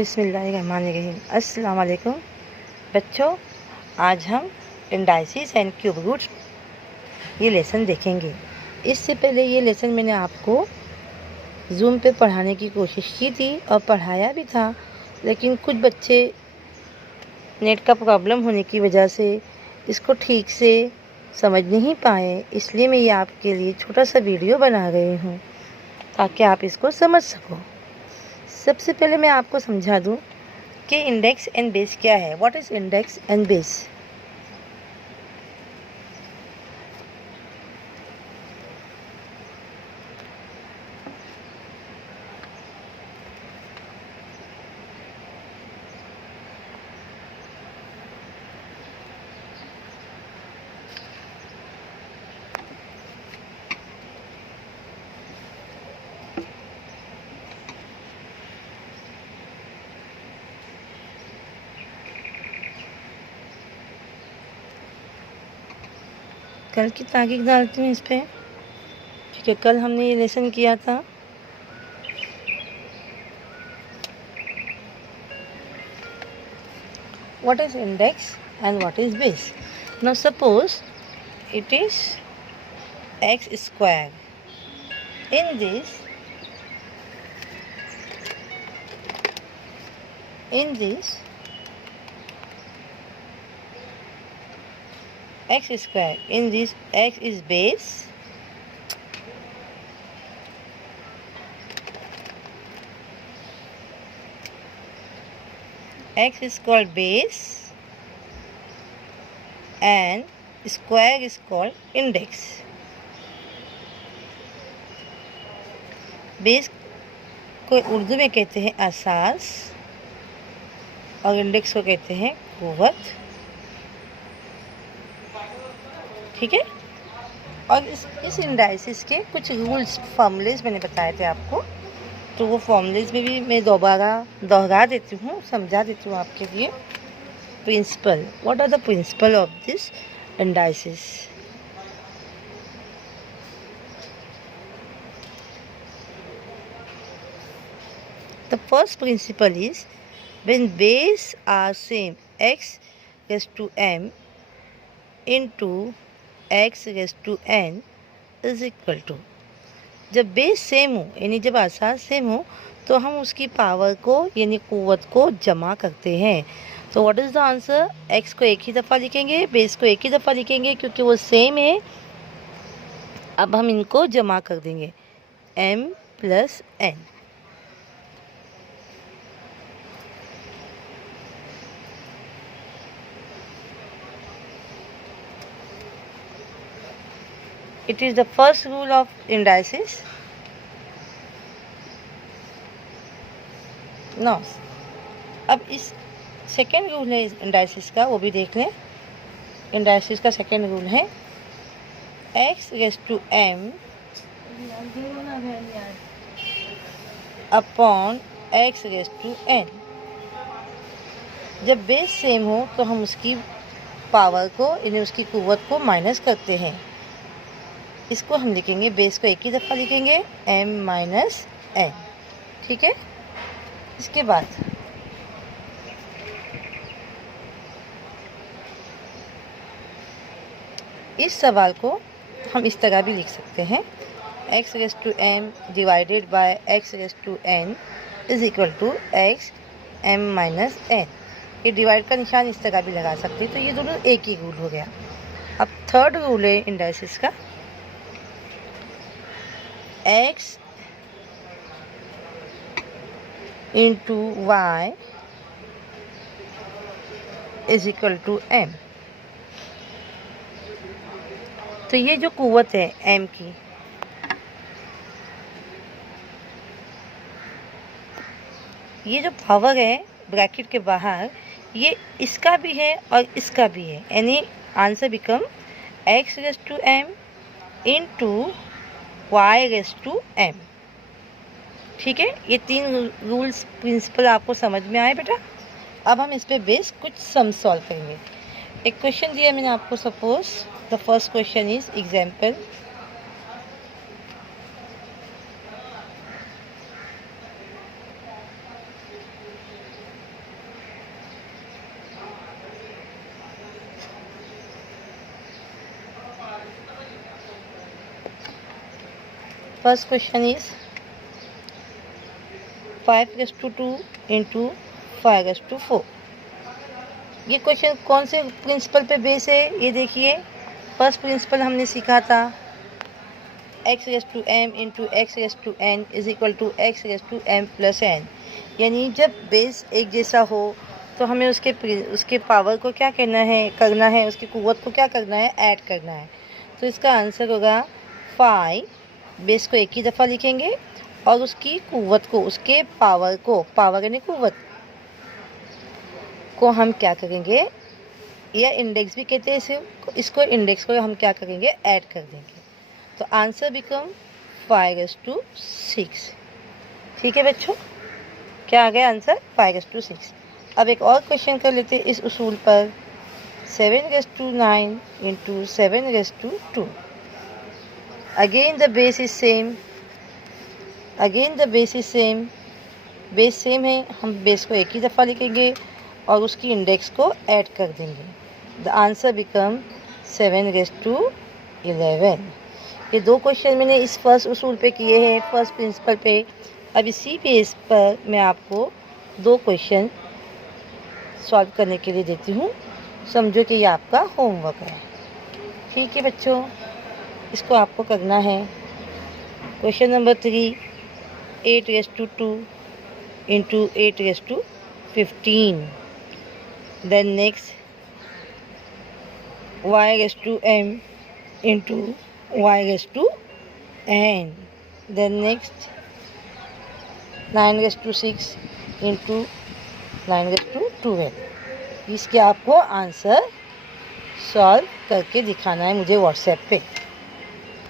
बिस्मिल्लाहिर्रहमानिर्रहीम। अस्सलाम वालेकुम बच्चों, आज हम इंडाइसिस एंड क्यूब रूट ये लेसन देखेंगे। इससे पहले ये लेसन मैंने आपको जूम पे पढ़ाने की कोशिश की थी और पढ़ाया भी था, लेकिन कुछ बच्चे नेट का प्रॉब्लम होने की वजह से इसको ठीक से समझ नहीं पाए। इसलिए मैं ये आपके लिए छोटा सा वीडियो बना रही हूँ ताकि आप इसको समझ सको। सबसे पहले मैं आपको समझा दूं कि इंडेक्स एंड बेस क्या है। What is index and base? कल की तारीख डालती हूँ इस पर, ठीक है। कल हमने ये लेसन किया था। What is index and what is base? Now suppose it is x square. In this x square, in this x is base, x is called base and square is called index. Base को उर्दू में कहते हैं असास और index को कहते हैं कुव्वत, ठीक है। और इस इंडाइसिस के कुछ रूल्स फॉर्मूलेज मैंने बताए थे आपको, तो वो फॉर्मूलेज में भी मैं दोबारा दोहरा देती हूँ, समझा देती हूँ आपके लिए। Principle, what are the principle of this indices? The first principle is when base are same, x raised to m into x raised to n is equal to, जब बेस सेम हो यानी जब आसास सेम हो तो हम उसकी power को यानी कुव्वत को जमा करते हैं। तो what is the answer? x को एक ही दफ़ा लिखेंगे, बेस को एक ही दफ़ा लिखेंगे क्योंकि वो सेम है। अब हम इनको जमा कर देंगे m plus n। It is the first rule of indices. Now, अब इस सेकेंड रूल है इंडाइसिस का, वो भी देख लें। इंडाइसिस का सेकेंड रूल है x raise to m upon x raise to n। जब बेस सेम हो तो हम उसकी पावर को यानी उसकी कुव्वत को माइनस करते हैं। इसको हम लिखेंगे, बेस को एक ही दफ़ा लिखेंगे m माइनस n, ठीक है। इसके बाद इस सवाल को हम इस तरह भी लिख सकते हैं, x raise to m divided by x raise to n is equal to x m minus n। ये डिवाइड का निशान इस तरह भी लगा सकते हैं। तो ये दोनों एक ही रूल हो गया। अब थर्ड रूल है इंडाइसिस का, x into y is equal to m। तो ये जो कुव्वत है m की, ये जो पावर है ब्रैकेट के बाहर, ये इसका भी है और इसका भी है, यानी answer become x raise to m into y raise to m, ठीक है। ये तीन रूल्स प्रिंसिपल आपको समझ में आए बेटा। अब हम इस पे बेस कुछ सम सॉल्व करेंगे। एक क्वेश्चन दिया मैंने आपको, suppose the first question is example first question is 5^2 into 5^4। ये क्वेश्चन कौन से प्रिंसिपल पे बेस है? ये देखिए, फर्स्ट प्रिंसिपल हमने सीखा था x⁻m into x⁻n is equal to x⁻m plus n। यानी जब बेस एक जैसा हो तो हमें उसके पावर को क्या करना है, उसकी कुव्वत को क्या करना है, ऐड करना है। तो इसका आंसर होगा 5, बेस को एक ही दफ़ा लिखेंगे और उसकी कुव्वत को, उसके पावर को, पावर यानी कुव्वत को हम क्या करेंगे, या इंडेक्स भी कहते हैं इसको इंडेक्स को हम क्या करेंगे, ऐड कर देंगे। तो आंसर बिकम 5:6। ठीक है बच्चों, क्या आ गया आंसर? 5:6। अब एक और क्वेश्चन कर लेते हैं इस उसूल पर। 7^9 into 7^2। Again the base is same, base same है, हम बेस को एक ही दफ़ा लिखेंगे और उसकी इंडेक्स को ऐड कर देंगे। The answer become 7:11। ये दो क्वेश्चन मैंने इस फर्स्ट उसूल पे किए हैं, फर्स्ट प्रिंसिपल पे। अब इसी बेस पर मैं आपको दो क्वेश्चन सॉल्व करने के लिए देती हूँ। समझो कि ये आपका होमवर्क है। ठीक है बच्चों, इसको आपको करना है। Question number 3, 8^2 into 8^15। Then next y⁻m into y⁻n। Then next 9^6 into 9^12। इसके आपको आंसर सॉल्व करके दिखाना है मुझे व्हाट्सएप पे।